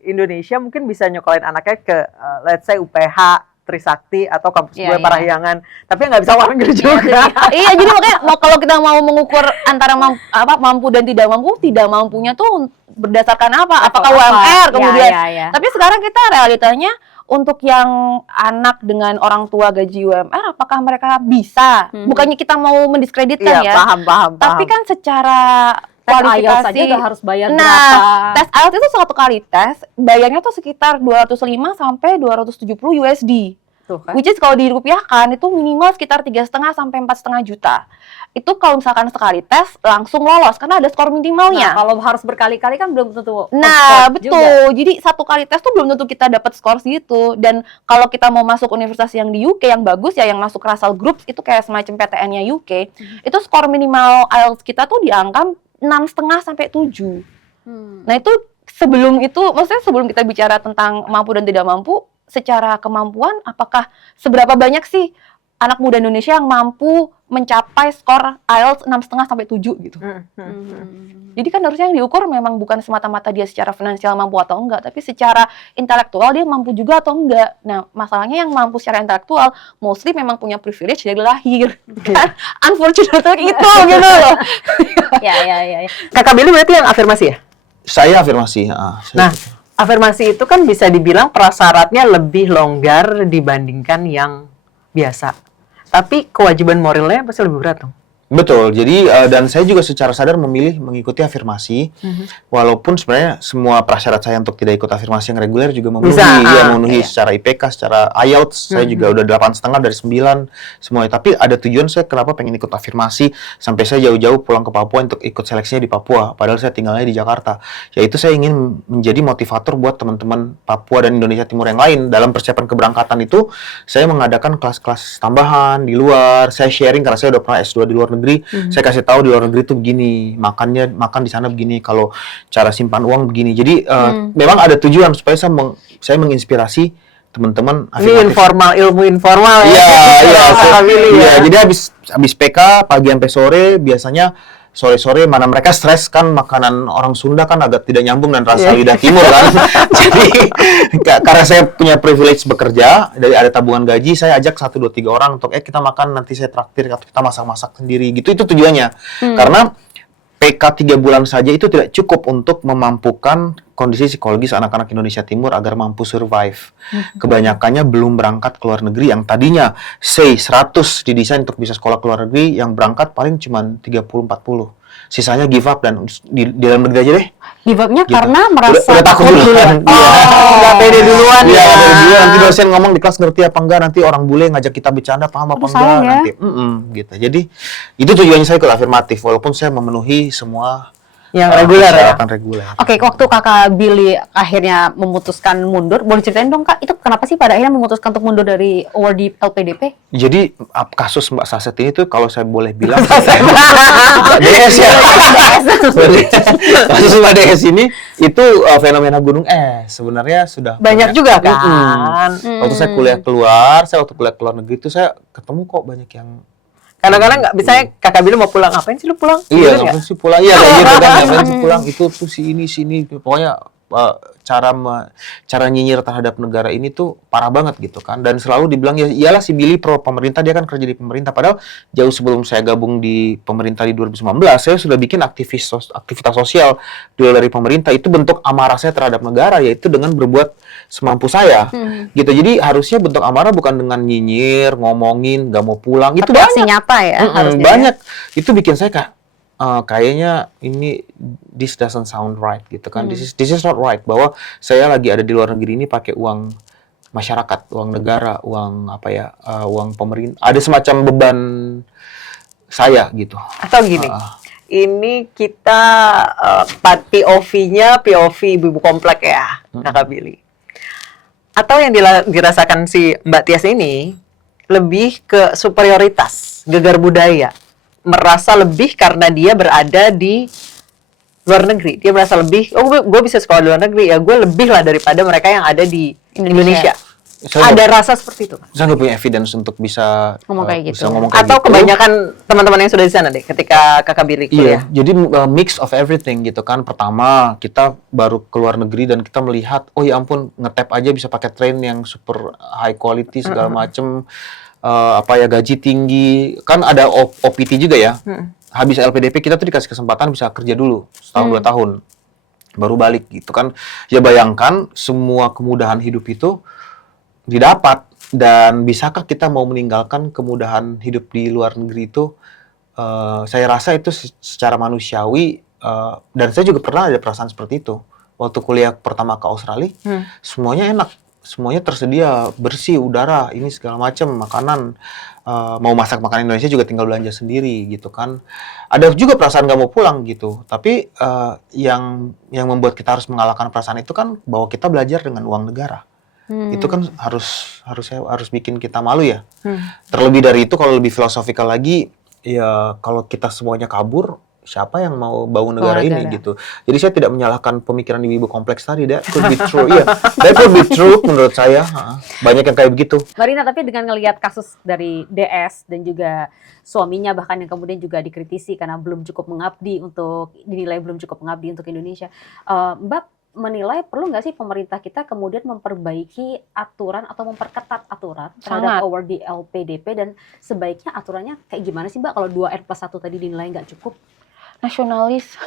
Indonesia mungkin bisa nyokolain anaknya ke let's say UPH, Trisakti atau kampus gue Parahyangan, tapi nggak bisa luar negeri juga. Iya, jadi makanya kalau kita mau mengukur antara mampu dan tidak mampunya tuh berdasarkan apa? Apakah UMR kemudian? Tapi sekarang kita realitanya untuk yang anak dengan orang tua gaji UMR, apakah mereka bisa? Bukannya kita mau mendiskreditkan ya. Paham. Tapi kan secara kualifikasi kualifikasi saja udah harus bayar berapa? Tes IELTS itu satu kali tes, bayarnya tuh sekitar 205 sampai 270 USD. Tuh, kan? Which is kalau dirupiahkan itu minimal sekitar 3,5 sampai 4,5 juta. Itu kalau misalkan sekali tes langsung lolos karena ada skor minimalnya. Nah, kalau harus berkali-kali kan belum tentu. Nah, betul. Jadi satu kali tes tuh belum tentu kita dapat skor segitu. Dan kalau kita mau masuk universitas yang di UK yang bagus ya, yang masuk Russell Group itu kayak semacam PTN-nya UK, itu skor minimal IELTS kita tuh di angka 6,5 sampai 7. Nah, itu sebelum kita bicara tentang mampu dan tidak mampu, secara kemampuan apakah seberapa banyak sih anak muda Indonesia yang mampu mencapai skor IELTS 6,5 sampai 7 gitu. Jadi kan harusnya yang diukur memang bukan semata-mata dia secara finansial mampu atau enggak, tapi secara intelektual dia mampu juga atau enggak. Nah, masalahnya yang mampu secara intelektual mostly memang punya privilege dari lahir. Kan unfortunately itu gitu loh. Ya. Kakak Billy berarti yang afirmasi ya? Saya afirmasi. Nah, afirmasi itu kan bisa dibilang prasyaratnya lebih longgar dibandingkan yang biasa. Tapi kewajiban moralnya pasti lebih berat dong. Betul, jadi dan saya juga secara sadar memilih mengikuti afirmasi, walaupun sebenarnya semua prasyarat saya untuk tidak ikut afirmasi yang reguler juga memenuhi, secara IPK, secara IELTS, saya juga udah 8,5 dari 9 semuanya. Tapi ada tujuan saya kenapa pengen ikut afirmasi, sampai saya jauh-jauh pulang ke Papua untuk ikut seleksinya di Papua, padahal saya tinggalnya di Jakarta. Yaitu saya ingin menjadi motivator buat teman-teman Papua dan Indonesia Timur yang lain. Dalam persiapan keberangkatan itu, saya mengadakan kelas-kelas tambahan di luar, saya sharing karena saya udah pernah S2 di luar negeri, saya kasih tahu di luar negeri tuh begini, makan di sana begini, kalau cara simpan uang begini. Jadi memang ada tujuan supaya saya menginspirasi teman-teman. Ini ilmu informal ya. Iya. Jadi habis PK pagi sampai sore biasanya sore-sore mana mereka stres kan, makanan orang Sunda kan agak tidak nyambung dan rasa lidah timur kan. Jadi karena saya punya privilege bekerja, dari ada tabungan gaji, saya ajak 1, 2, 3 orang untuk kita makan, nanti saya traktir atau kita masak-masak sendiri gitu. Itu tujuannya. Karena PK 3 bulan saja itu tidak cukup untuk memampukan kondisi psikologis anak-anak Indonesia Timur agar mampu survive. Kebanyakannya belum berangkat ke luar negeri, yang tadinya 100 didesain untuk bisa sekolah ke luar negeri, yang berangkat paling cuma 30-40. Sisanya give up dan di dalam negeri aja deh. Give up-nya Gitu. karena merasa Udah takut duluan. Nggak pede duluan Iya, ya. dari dulu nanti dosen ngomong di kelas ngerti apa enggak, nanti orang bule ngajak kita bercanda paham apa Aduh, enggak sayang ya. nanti. Gitu. Jadi itu tujuannya saya ikut afirmatif walaupun saya memenuhi semua Yang reguler ya. persyaratan reguler. Oke, waktu kakak Billy akhirnya memutuskan mundur, boleh ceritain dong kak, itu kenapa sih pada akhirnya memutuskan untuk mundur dari award di LPDP? Jadi kasus Mbak Saset ini tuh kalau saya boleh bilang DS ya. Kasus Mbak DS ini itu fenomena gunung es sebenarnya sudah Banyak juga kan. Waktu saya kuliah keluar, waktu kuliah ke luar negeri itu saya ketemu kok banyak yang Kadang-kadang nggak, misalnya kakak bilang mau pulang, ngapain sih lu pulang? Iya, Gitu nggak? ngapain sih pulang? Iya, kayak gitu kan, ngapain sih pulang? Itu tuh sini. Pokoknya cara nyinyir terhadap negara ini tuh parah banget gitu kan. Dan selalu dibilang, ya iyalah si Billy pro pemerintah, dia kan kerja di pemerintah. Padahal jauh sebelum saya gabung di pemerintah di 2019, saya sudah bikin aktivitas sosial di luar dari pemerintah. Itu bentuk amarah saya terhadap negara, yaitu dengan berbuat semampu saya. Gitu. Jadi harusnya bentuk amarah bukan dengan nyinyir, ngomongin, nggak mau pulang. Itu Tapi aksi banyak. nyata ya harusnya. Banyak. Itu bikin saya kayak kayaknya ini this doesn't sound right gitu kan. This is not right, bahwa saya lagi ada di luar negeri ini pakai uang masyarakat, uang negara, uang uang pemerintah. Ada semacam beban saya gitu. Atau gini, ini kita POV-nya POV ibu komplek ya, kakak Billy. Atau yang dirasakan si Mbak Tias ini lebih ke superioritas, gegar budaya, merasa lebih karena dia berada di luar negeri. Dia merasa lebih, gue bisa sekolah di luar negeri, ya gue lebih lah daripada mereka yang ada di Indonesia. Ada rasa seperti itu. Saya nggak punya evidence untuk bisa Ngomong kayak gitu. bisa ngomong kayak Atau gitu. kebanyakan teman-teman yang sudah di sana deh, ketika kakak Billy kuliah. Iya, jadi mix of everything gitu kan. Pertama, kita baru keluar negeri dan kita melihat, oh ya ampun, ngetap aja bisa pakai train yang super high quality segala macem. Gaji tinggi. Kan ada OPT juga ya. Habis LPDP kita tuh dikasih kesempatan bisa kerja dulu setahun 2 tahun. Baru balik gitu kan. Ya bayangkan semua kemudahan hidup itu didapat, dan bisakah kita mau meninggalkan kemudahan hidup di luar negeri itu? Saya rasa itu secara manusiawi, dan saya juga pernah ada perasaan seperti itu waktu kuliah pertama ke Australia. Semuanya enak, semuanya tersedia, bersih, udara, ini segala macam, makanan, mau masak makanan Indonesia juga tinggal belanja sendiri gitu kan. Ada juga perasaan nggak mau pulang gitu, tapi yang membuat kita harus mengalahkan perasaan itu kan bahwa kita belajar dengan uang negara. Itu kan harus bikin kita malu ya. Terlebih dari itu, kalau lebih filosofikal lagi, ya kalau kita semuanya kabur, siapa yang mau bangun negara ini gitu. Jadi saya tidak menyalahkan pemikiran ibu-ibu kompleks tadi. That could be true. Iya, that could be true menurut saya. Banyak yang kayak begitu. Marina, tapi dengan ngelihat kasus dari DS dan juga suaminya bahkan yang kemudian juga dikritisi karena dinilai belum cukup mengabdi untuk Indonesia, Mbak menilai perlu nggak sih pemerintah kita kemudian memperbaiki aturan atau memperketat aturan terhadap award di LPDP, dan sebaiknya aturannya kayak gimana sih Mbak kalau 2N+1 tadi dinilai nggak cukup? Nasionalis.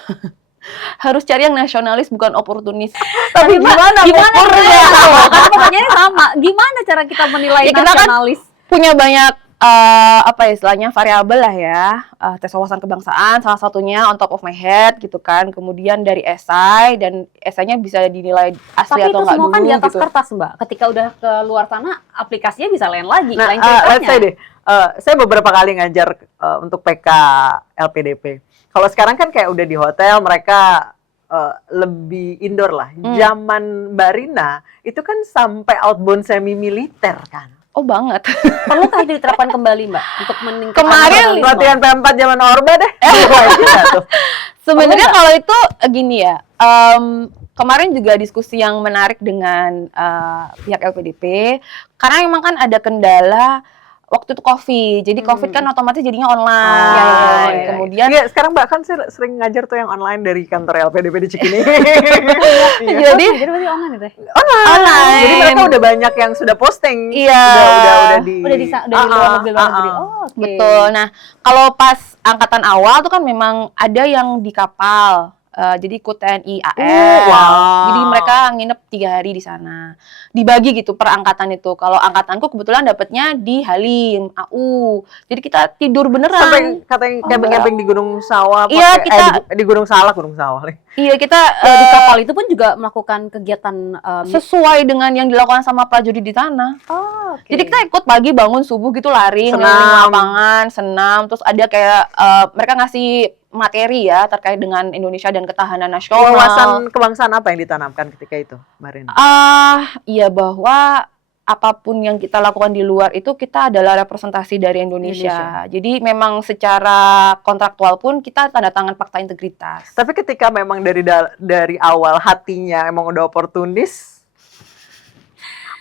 Harus cari yang nasionalis, bukan oportunis. Tapi gimana mengukurnya? Karena pertanyaannya sama, gimana cara kita menilai Ya, kita kan nasionalis? Punya banyak istilahnya variabel lah ya. Tes wawasan kebangsaan salah satunya on top of my head gitu kan. Kemudian dari esai, dan esainya bisa dinilai asli Tapi atau itu enggak semua dulu kan di atas gitu. kertas Mbak. Ketika udah ke luar sana, aplikasinya bisa lain lagi, Nah, lain ceritanya. let's say deh, saya beberapa kali ngajar untuk PK LPDP. Kalau sekarang kan kayak udah di hotel, mereka lebih indoor lah. Zaman Mbak Rina, itu kan sampai outbound semi militer kan. Oh banget. Perlukah itu diterapkan kembali Mbak untuk meningkatkan Kemarin nasionalisme? Latihan P4 zaman Orba deh. Sebenarnya kalau itu gini ya, kemarin juga diskusi yang menarik dengan pihak LPDP, karena memang kan ada kendala waktu itu COVID. Jadi COVID kan otomatis jadinya online. Iya. Kemudian Iya, sekarang bahkan saya sering ngajar tuh yang online dari kantor LPDP di Cikini. jadi Jadi berarti online itu ya? online. Jadi mereka udah banyak yang sudah posting. Iya. Udah di Udah di luar negeri. Oh, oke. Betul. Nah, kalau pas angkatan awal tuh kan memang ada yang di kapal. Jadi ikut TNI AL. Wow. Jadi mereka nginep 3 hari di sana. Dibagi gitu per angkatan itu. Kalau angkatanku kebetulan dapetnya di Halim, AU. Jadi kita tidur beneran. Sampai katanya camping-camping di Gunung Sawah. Iya, di Gunung Salak. Iya, kita Di kapal itu pun juga melakukan kegiatan sesuai dengan yang dilakukan sama prajurit di sana. Oh, oke. Jadi kita ikut pagi bangun subuh gitu lari, Senam. ngeliling lapangan, senam. Terus ada kayak mereka ngasih materi ya terkait dengan Indonesia dan ketahanan nasional. Wawasan kebangsaan apa yang ditanamkan ketika itu, Mbak Rina? Iya bahwa apapun yang kita lakukan di luar itu kita adalah representasi dari Indonesia. Jadi memang secara kontraktual pun kita tanda tangan fakta integritas. Tapi ketika memang dari awal hatinya emang udah oportunis,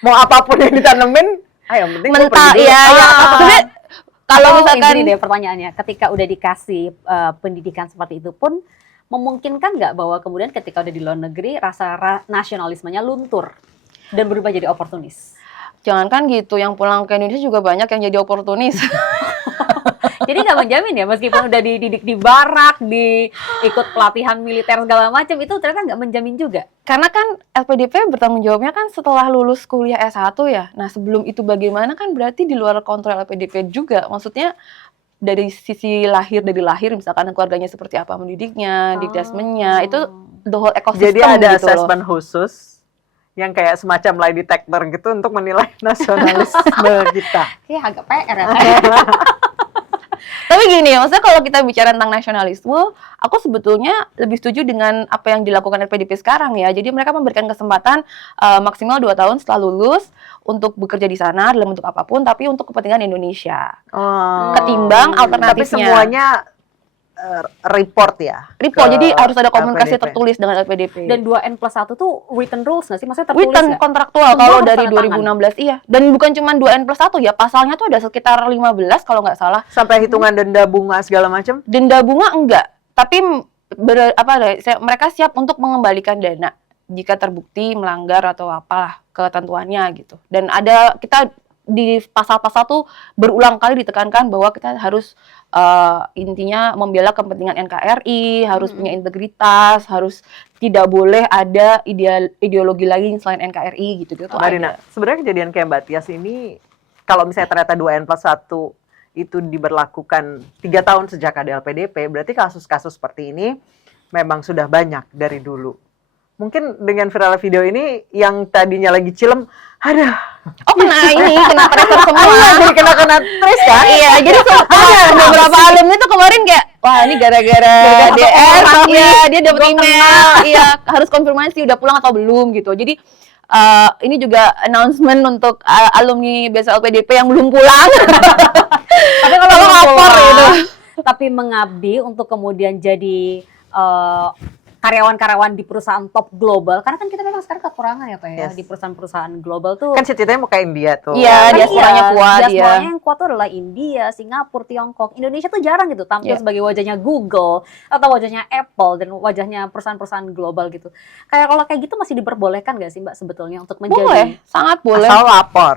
mau apapun yang ditanemin, ayo yang penting gua Mentah pergi dulu. ya. Sebenarnya kalau misalkan ini deh pertanyaannya, ketika udah dikasih pendidikan seperti itu pun memungkinkan nggak bahwa kemudian ketika udah di luar negeri rasa nasionalismenya luntur dan berubah jadi oportunis? jangankan gitu, yang pulang ke Indonesia juga banyak yang jadi oportunis. Jadi nggak menjamin ya, meskipun udah dididik di barak, ikut pelatihan militer segala macam, itu ternyata nggak menjamin juga. Karena kan LPDP bertanggung jawabnya kan setelah lulus kuliah S1 ya. Nah sebelum itu bagaimana kan berarti di luar kontrol LPDP juga. Maksudnya dari sisi lahir misalkan keluarganya seperti apa mendidiknya, dikdasmennya, itu the whole ecosystem. Jadi ada gitu loh. asesmen khusus yang kayak semacam lie detector gitu untuk menilai nasionalisme kita. Kayak agak PR ya. Tapi gini, maksudnya kalau kita bicara tentang nasionalisme, aku sebetulnya lebih setuju dengan apa yang dilakukan LPDP sekarang ya. Jadi mereka memberikan kesempatan maksimal 2 tahun setelah lulus untuk bekerja di sana dalam bentuk apapun, tapi untuk kepentingan Indonesia. Ketimbang alternatifnya. Tapi semuanya report ya? Report, jadi harus ada LPDP. komunikasi tertulis dengan LPDP. Dan 2N+1 tuh written rules nggak sih? Maksudnya tertulis Written nggak? kontraktual Semua kalau harus dari tanda tangan. 2016 iya. Dan bukan cuma 2N+1 ya, pasalnya tuh ada sekitar 15 kalau nggak salah. Sampai hitungan denda bunga segala macam? Denda bunga enggak, tapi mereka siap untuk mengembalikan dana jika terbukti melanggar atau apalah ketentuannya gitu. Dan ada kita di pasal-pasal tuh berulang kali ditekankan bahwa kita harus intinya membela kepentingan NKRI, harus punya integritas, harus tidak boleh ada ideologi lain selain NKRI gitu-gitu. Mbak Rina, sebenarnya kejadian kayak Mbak Tias ini, kalau misalnya ternyata 2N+1 itu diberlakukan 3 tahun sejak ada LPDP, berarti kasus-kasus seperti ini memang sudah banyak dari dulu. Mungkin dengan viral video ini yang tadinya lagi chilem, ada. Oh kena pressure semua. Jadi kena trace kan? Iya, jadi beberapa alumni tuh kemarin kayak, wah ini gara-gara DR, iya dia dapat email, iya harus konfirmasi udah pulang atau belum gitu. Jadi ini juga announcement untuk alumni BSL LPDP yang belum pulang. Tapi kalau Tolong lapor gitu. Tapi mengabdi untuk kemudian jadi karyawan-karyawan di perusahaan top global, karena kan kita memang sekarang kekurangan ya Pak ya, Yes. di perusahaan-perusahaan global tuh. Kan ceritanya mau kayak India tuh. Iya, Kan diasporanya kuat ya. diasporanya yang kuat tuh adalah India, Singapura, Tiongkok. Indonesia tuh jarang gitu tampil Iya. sebagai wajahnya Google atau wajahnya Apple dan wajahnya perusahaan-perusahaan global gitu. Kalau kayak gitu masih diperbolehkan nggak sih Mbak sebetulnya untuk menjadi? Boleh, sangat boleh. Asal lapor.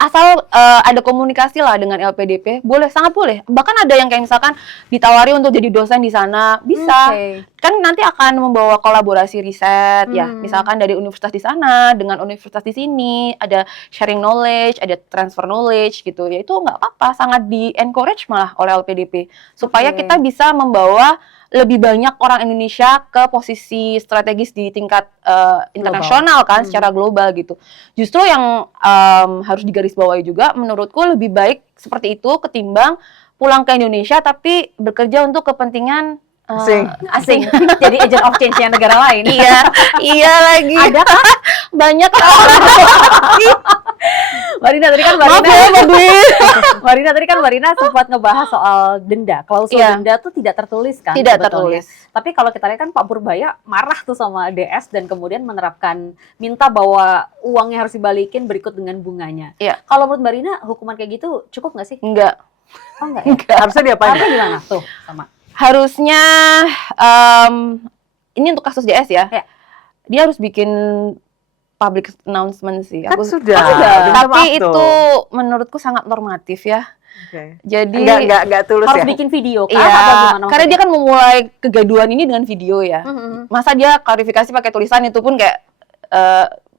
Asal ada komunikasi lah dengan LPDP, boleh, sangat boleh. Bahkan ada yang kayak misalkan ditawari untuk jadi dosen di sana, bisa. Oke. Kan nanti akan membawa kolaborasi riset ya, misalkan dari universitas di sana dengan universitas di sini, ada sharing knowledge, ada transfer knowledge gitu. Ya itu nggak apa-apa, sangat di-encourage malah oleh LPDP supaya Oke. kita bisa membawa lebih banyak orang Indonesia ke posisi strategis di tingkat internasional kan, secara global gitu. Justru yang harus digarisbawahi juga menurutku lebih baik seperti itu ketimbang pulang ke Indonesia tapi bekerja untuk kepentingan Asing. Jadi agent of change-nya negara lain. iya lagi. Ada kan? Banyak Mbak Rina tadi kan Maaf ya, Mbak Dwi. Mbak Rina sempat ngebahas soal denda. Klausul Iya. denda tuh tidak tertulis kan? Tidak sebetulnya. tertulis. Tapi kalau kita lihat kan Pak Purbaya marah tuh sama DS dan kemudian menerapkan minta bahwa uangnya harus dibalikin berikut dengan bunganya. Iya. Kalau menurut Mbak Rina hukuman kayak gitu cukup nggak sih? Enggak. Oh enggak ya? Harusnya diapain? Harusnya gimana tuh sama? Harusnya ini untuk kasus DS ya. Ya. Dia harus bikin public announcement sih. Kan sudah. Oh, sudah. Minta Tapi maaf itu tuh. menurutku sangat normatif ya. Oke. Jadi Enggak tulus Harus ya. bikin video kah iya, atau gimana? karena dia kan memulai kegaduhan ini dengan video ya. Masa dia klarifikasi pakai tulisan itu pun kayak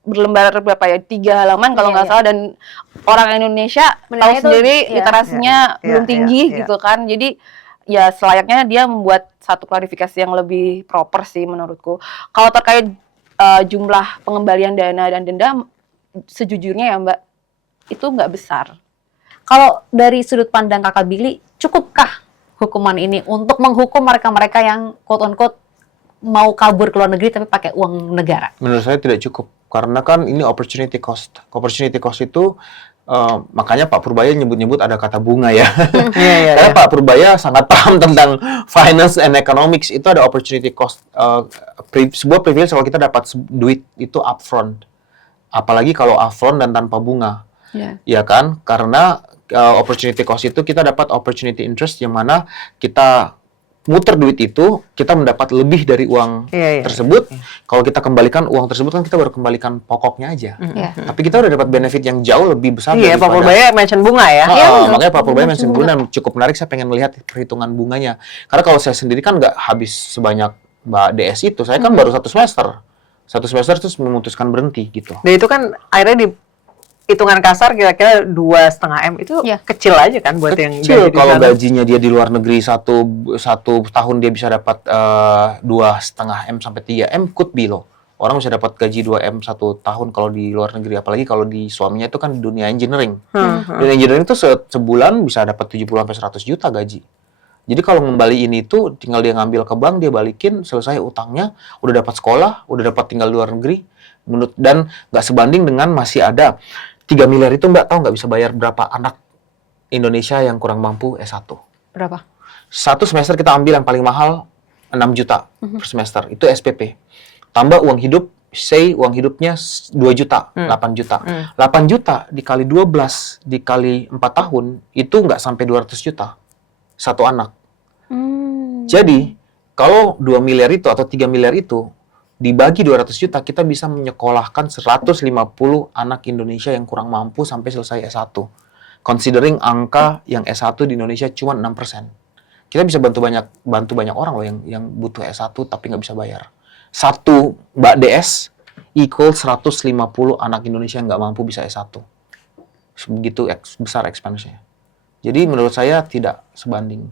berlembar berapa ya, 3 halaman kalau Iya, nggak iya. salah, dan orang Indonesia Menilai tahu itu, sendiri iya. literasinya Iya, belum iya, tinggi iya. gitu kan. Jadi ya selayaknya dia membuat satu klarifikasi yang lebih proper sih menurutku. Kalau terkait jumlah pengembalian dana dan denda, sejujurnya ya Mbak, itu nggak besar. Kalau dari sudut pandang Kakak Billy, cukupkah hukuman ini untuk menghukum mereka-mereka yang quote-unquote mau kabur ke luar negeri tapi pakai uang negara? Menurut saya tidak cukup, karena kan ini opportunity cost. Opportunity cost itu makanya Pak Purbaya nyebut-nyebut ada kata bunga ya. Iya. Karena Pak Purbaya sangat paham tentang finance and economics. Itu ada opportunity cost. Sebuah privilege kalau kita dapat duit itu upfront. Apalagi kalau upfront dan tanpa bunga. Ya. Ya kan? Karena opportunity cost itu kita dapat opportunity interest yang mana kita muter duit itu, kita mendapat lebih dari uang Iya. tersebut. Kalau kita kembalikan uang tersebut kan kita baru kembalikan pokoknya aja. Iya. Tapi kita udah dapat benefit yang jauh lebih besar Iya, Pak daripada. Purbaya mention bunga ya. Oh, Iya, oh, betul. makanya Pak Purbaya Bunga mention bunga dan cukup menarik. Saya pengen melihat perhitungan bunganya. Karena kalau saya sendiri kan nggak habis sebanyak Mbak DS itu. Saya kan baru 1 semester. 1 semester terus memutuskan berhenti gitu. Dan itu kan akhirnya di hitungan kasar kira-kira 2,5 M itu Iya. kecil aja kan buat yang Kecil gaji di kalau sana. gajinya dia di luar negeri satu tahun dia bisa dapat 2,5 M sampai 3 M, could be loh. Orang bisa dapat gaji 2 M 1 tahun kalau di luar negeri, apalagi kalau di suaminya itu kan di dunia engineering. Dunia engineering itu sebulan bisa dapat 70 sampai 100 juta gaji. Jadi kalau ngembaliin itu tinggal dia ngambil ke bank, dia balikin, selesai utangnya, udah dapat sekolah, udah dapat tinggal di luar negeri. Dan nggak sebanding dengan masih ada 3 miliar itu, Mbak, tahu nggak bisa bayar berapa anak Indonesia yang kurang mampu S1? Berapa? 1 semester kita ambil yang paling mahal 6 juta per semester, itu SPP. Tambah uang hidup, say uang hidupnya 2 juta, 8 juta. 8 juta dikali 12 dikali 4 tahun, itu nggak sampai 200 juta. Satu anak. Jadi, kalau 2 miliar itu atau 3 miliar itu dibagi 200 juta, kita bisa menyekolahkan 150 anak Indonesia yang kurang mampu sampai selesai S1. Considering angka yang S1 di Indonesia cuma 6%. Kita bisa bantu banyak orang loh yang butuh S1 tapi nggak bisa bayar. Satu Mbak DS equal 150 anak Indonesia yang nggak mampu bisa S1. Begitu besar expense-nya. Jadi menurut saya tidak sebanding.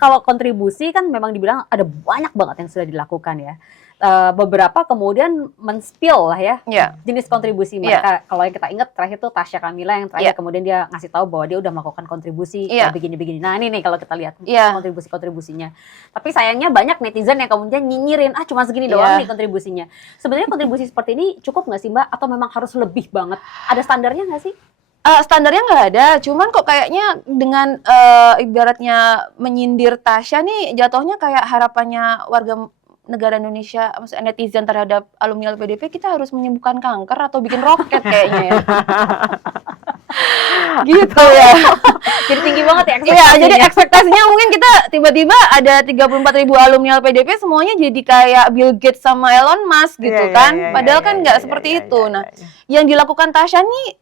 Kalau kontribusi kan memang dibilang ada banyak banget yang sudah dilakukan ya. Beberapa kemudian men-spill lah ya Ya. jenis kontribusi mereka. Kalau yang kita ingat terakhir itu Tasya Kamila yang terakhir kemudian dia ngasih tahu bahwa dia udah melakukan kontribusi begini-begini. Nah ini nih kalau kita lihat kontribusi-kontribusinya. Tapi sayangnya banyak netizen yang kemudian nyinyirin, cuma segini doang nih kontribusinya. Sebenarnya kontribusi seperti ini cukup nggak sih Mbak? Atau memang harus lebih banget? Ada standarnya nggak sih? Standarnya nggak ada, cuman kok kayaknya dengan ibaratnya menyindir Tasya nih jatuhnya kayak harapannya warga negara Indonesia, maksudnya netizen terhadap alumni LPDP, kita harus menyembuhkan kanker atau bikin roket kayaknya ya. Gitu ya. Jadi tinggi banget ya Iya, ekspektasinya. jadi ekspektasinya mungkin kita tiba-tiba ada 34.000 alumni LPDP semuanya jadi kayak Bill Gates sama Elon Musk gitu kan. Padahal kan nggak seperti itu. Nah, yang dilakukan Tasya nih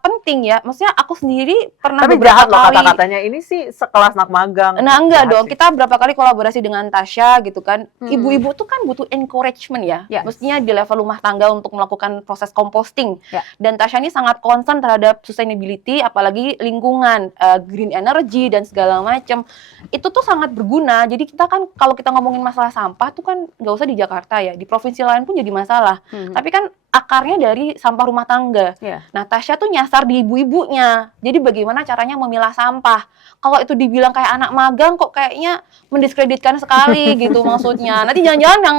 penting ya. Maksudnya aku sendiri pernah Tapi beberapa jahat loh kali. kata-katanya, ini sih sekelas anak magang. Nah enggak Jahat dong, sih. kita berapa kali kolaborasi dengan Tasya gitu kan. Ibu-ibu tuh kan butuh encouragement ya. Yes. Mestinya di level rumah tangga untuk melakukan proses composting. Ya. Dan Tasya ini sangat concern terhadap sustainability, apalagi lingkungan, green energy dan segala macam. Itu tuh sangat berguna. Jadi kita kan kalau kita ngomongin masalah sampah tuh kan nggak usah di Jakarta ya, di provinsi lain pun jadi masalah. Tapi kan akarnya dari sampah rumah tangga. Iya. Nah, Tasya tuh nyasar di ibu-ibunya. Jadi bagaimana caranya memilah sampah. Kalau itu dibilang kayak anak magang kok kayaknya mendiskreditkan sekali gitu maksudnya. Nanti jangan-jangan yang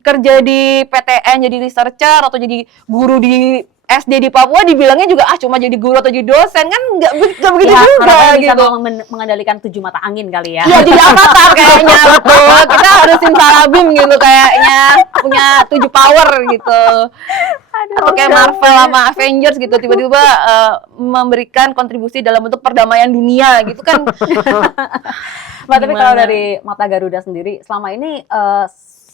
kerja di PTN jadi researcher atau jadi guru di SD di Papua dibilangnya juga cuma jadi guru atau jadi dosen kan nggak begitu Ya, juga harapannya bisa gitu. mengendalikan 7 mata angin kali ya. Iya jadi avatar kayaknya betul. Kita harus simsalabim gitu kayaknya punya 7 power gitu. Atau kayak Marvel sama Avengers gitu tiba-tiba memberikan kontribusi dalam bentuk perdamaian dunia gitu kan. Mbak, tapi Gimana? kalau dari Mata Garuda sendiri, selama ini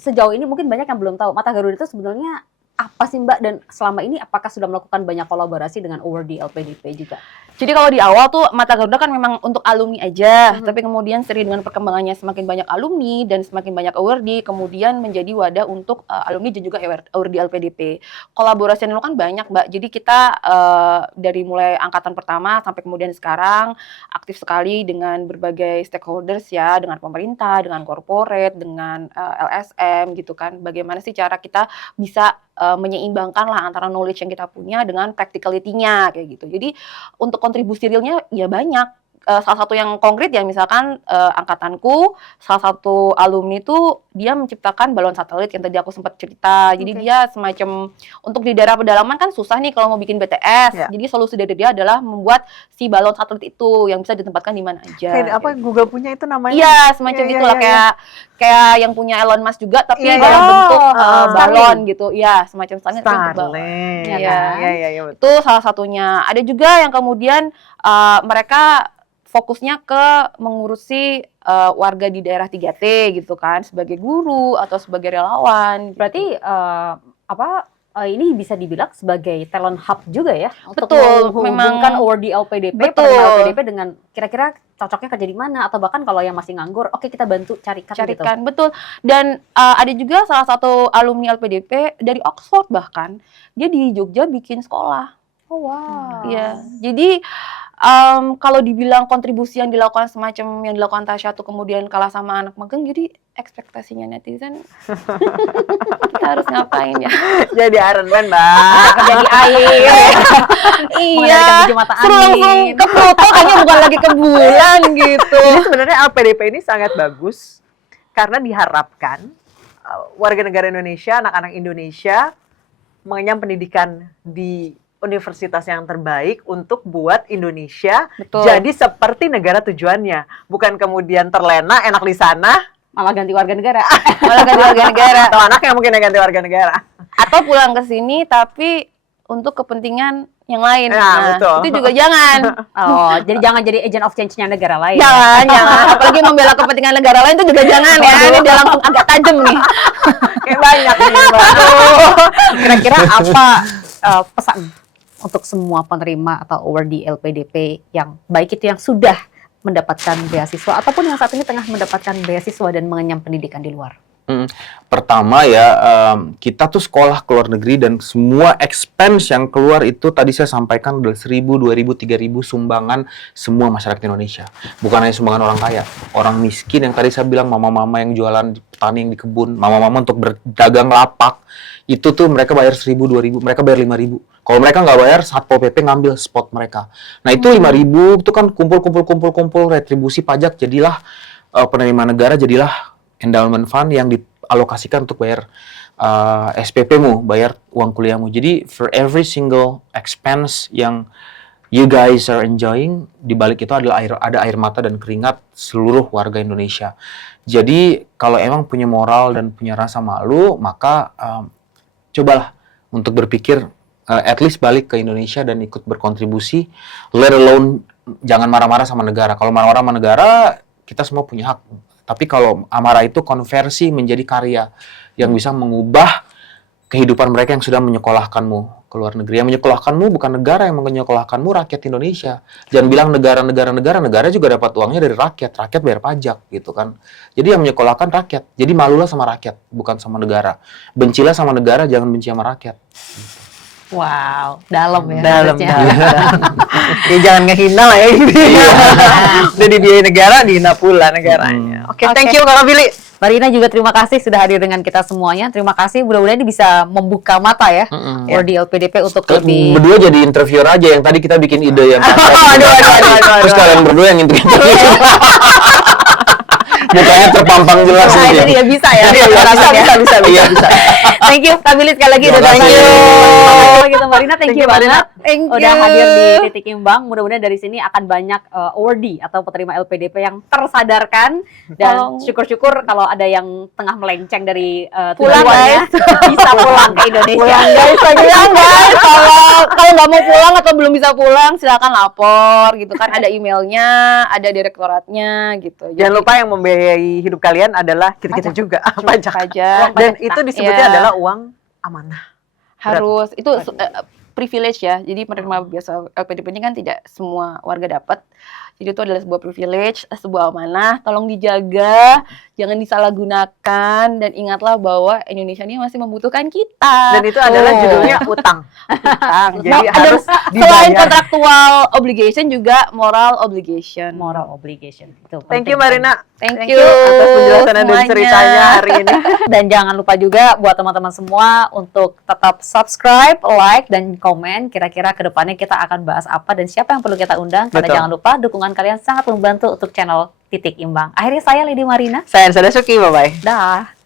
sejauh ini mungkin banyak yang belum tahu Mata Garuda itu sebenarnya apa sih Mbak, dan selama ini apakah sudah melakukan banyak kolaborasi dengan Awardee LPDP juga? Jadi kalau di awal tuh Mata Garuda kan memang untuk alumni aja, tapi kemudian seiring dengan perkembangannya semakin banyak alumni dan semakin banyak awardee, kemudian menjadi wadah untuk alumni dan juga awardee LPDP. Kolaborasinya dulu kan banyak Mbak, jadi kita dari mulai angkatan pertama sampai kemudian sekarang aktif sekali dengan berbagai stakeholders ya, dengan pemerintah, dengan corporate, dengan LSM gitu kan. Bagaimana sih cara kita bisa menyeimbangkan lah antara knowledge yang kita punya dengan practicality-nya kayak gitu. Jadi untuk kontribusi realnya ya banyak. Salah satu yang konkret ya misalkan angkatanku, salah satu alumni itu dia menciptakan balon satelit yang tadi aku sempat cerita. Jadi dia semacam untuk di daerah pedalaman kan susah nih kalau mau bikin BTS. Ya. Jadi solusi dari dia adalah membuat si balon satelit itu yang bisa ditempatkan di mana aja. Kayak apa Google punya itu namanya? Iya, semacam Iya, itulah iya, iya. kayak yang punya Elon Musk juga tapi Iya, iya. dalam bentuk Starlink. balon gitu. Iya, semacam Starlink tapi untuk balon. Starlink. Iya. Iya, betul. Itu salah satunya. Ada juga yang kemudian mereka fokusnya ke mengurusi warga di daerah 3T gitu kan, sebagai guru atau sebagai relawan. Berarti ini bisa dibilang sebagai talent hub juga ya, untuk Betul, menghubungkan memang- awardee LPDP, Betul. penerima LPDP dengan kira-kira cocoknya kerja di mana, atau bahkan kalau yang masih nganggur, oke kita bantu carikan gitu. Carikan, betul. Dan ada juga salah satu alumni LPDP dari Oxford bahkan, dia di Jogja bikin sekolah. Oh wow. Iya, jadi kalau dibilang kontribusi yang dilakukan semacam yang dilakukan Tasya tuh kemudian kalah sama anak magang, jadi ekspektasinya netizen kita harus ngapain ya? Jadi Iron Man, Mbak. Kerja di air. Iya, Mengendalikan 7 mata suruh langsung angin. ke Pluto kayaknya bukan lagi ke bulan gitu. Jadi sebenarnya LPDP ini sangat bagus karena diharapkan warga negara Indonesia, anak-anak Indonesia mengenyam pendidikan di universitas yang terbaik untuk buat Indonesia Betul. jadi seperti negara tujuannya, bukan kemudian terlena enak di sana Malah ganti warga negara. Malah ganti warga negara atau anaknya mungkin yang ganti warga negara. atau pulang ke sini tapi untuk kepentingan yang lain. Nah, betul. Itu juga jangan. Oh, jadi jangan jadi agent of change-nya negara lain. Jangan. Apalagi membela kepentingan negara lain itu juga jangan ya. Ini dia langsung agak tajam nih. Kayak banyak nih, Mbak. Kira-kira apa pesan untuk semua penerima atau awardee LPDP yang baik itu yang sudah mendapatkan beasiswa ataupun yang saat ini tengah mendapatkan beasiswa dan mengenyam pendidikan di luar? Pertama ya, kita tuh sekolah ke luar negeri dan semua expense yang keluar itu tadi saya sampaikan udah 1.000, 2.000, 3.000 sumbangan semua masyarakat Indonesia. Bukan hanya sumbangan orang kaya, orang miskin yang tadi saya bilang mama-mama yang jualan di petani yang di kebun, mama-mama untuk berdagang lapak, itu tuh mereka bayar 1.000, 2.000, mereka bayar 5.000. Kalau mereka nggak bayar, Satpol PP ngambil spot mereka. Nah itu 5.000 itu kan kumpul retribusi pajak, jadilah penerimaan negara, jadilah endowment fund yang dialokasikan untuk bayar SPP-mu, bayar uang kuliahmu. Jadi for every single expense yang you guys are enjoying, di balik itu adalah ada air mata dan keringat seluruh warga Indonesia. Jadi kalau emang punya moral dan punya rasa malu, maka cobalah untuk berpikir at least balik ke Indonesia dan ikut berkontribusi, let alone jangan marah-marah sama negara. Kalau marah-marah sama negara, kita semua punya hak. Tapi kalau amarah itu konversi menjadi karya yang bisa mengubah kehidupan mereka yang sudah menyekolahkanmu ke luar negeri. Yang menyekolahkanmu bukan negara yang menyekolahkanmu, rakyat Indonesia. Jangan bilang negara juga dapat uangnya dari rakyat bayar pajak gitu kan. Jadi yang menyekolahkan rakyat. Jadi malulah sama rakyat, bukan sama negara. Bencilah sama negara, jangan benci sama rakyat. Wow, dalam ya. Dalam. harusnya. Ya jangan ngehina lah ya. Udah dibiayai negara, dihina pula negaranya. Oke, thank you Kakak Billy. Mbak Rina juga terima kasih sudah hadir dengan kita semuanya. Terima kasih, mudah-mudahan ini bisa membuka mata ya, awardee LPDP untuk lebih. Berdua jadi interviewer aja, yang tadi kita bikin ide yang Aduh. terus kalian berdua yang interview. Mukanya terpampang jelas Nah, gitu jadi ya. ya bisa ya. Bisa. Iya. Thank you Kak Billy sekali lagi udah Terima datang. kasih. Kalau gitu Marina, thank you banget Thank you. udah hadir di Titik Imbang. Mudah-mudahan dari sini akan banyak awardee atau penerima LPDP yang tersadarkan dan Tolong. syukur-syukur kalau ada yang tengah melenceng dari Pulang, tujuannya bisa pulang ke Indonesia. Pulang guys. Kalau nggak mau pulang atau belum bisa pulang, silakan lapor gitu kan. Ada emailnya, ada direktoratnya gitu. Jangan lupa yang membiayai hidup kalian adalah kita juga pajak. Pajak. Dan itu disebutnya Iya. adalah uang amanah. Harus itu privilege ya. Jadi penerima biasa LPDP ini kan tidak semua warga dapat. Jadi itu adalah sebuah privilege, sebuah amanah. Tolong dijaga, jangan disalahgunakan, dan ingatlah bahwa Indonesia ini masih membutuhkan kita. Dan itu adalah judulnya utang. Utang. Jadi Ada harus selain dibayar. kontraktual obligation juga moral obligation. Moral obligation. Itu Thank penting. you Marina. Thank you atas penjelasan dan semuanya. ceritanya hari ini. Dan jangan lupa juga buat teman-teman semua untuk tetap subscribe, like, dan komen. Kira-kira ke depannya kita akan bahas apa dan siapa yang perlu kita undang. Karena Betul. jangan lupa dukungan kalian sangat membantu untuk channel Titik Imbang. Akhirnya saya Lady Marina. Saya Ansada Suki, bye-bye. Dah.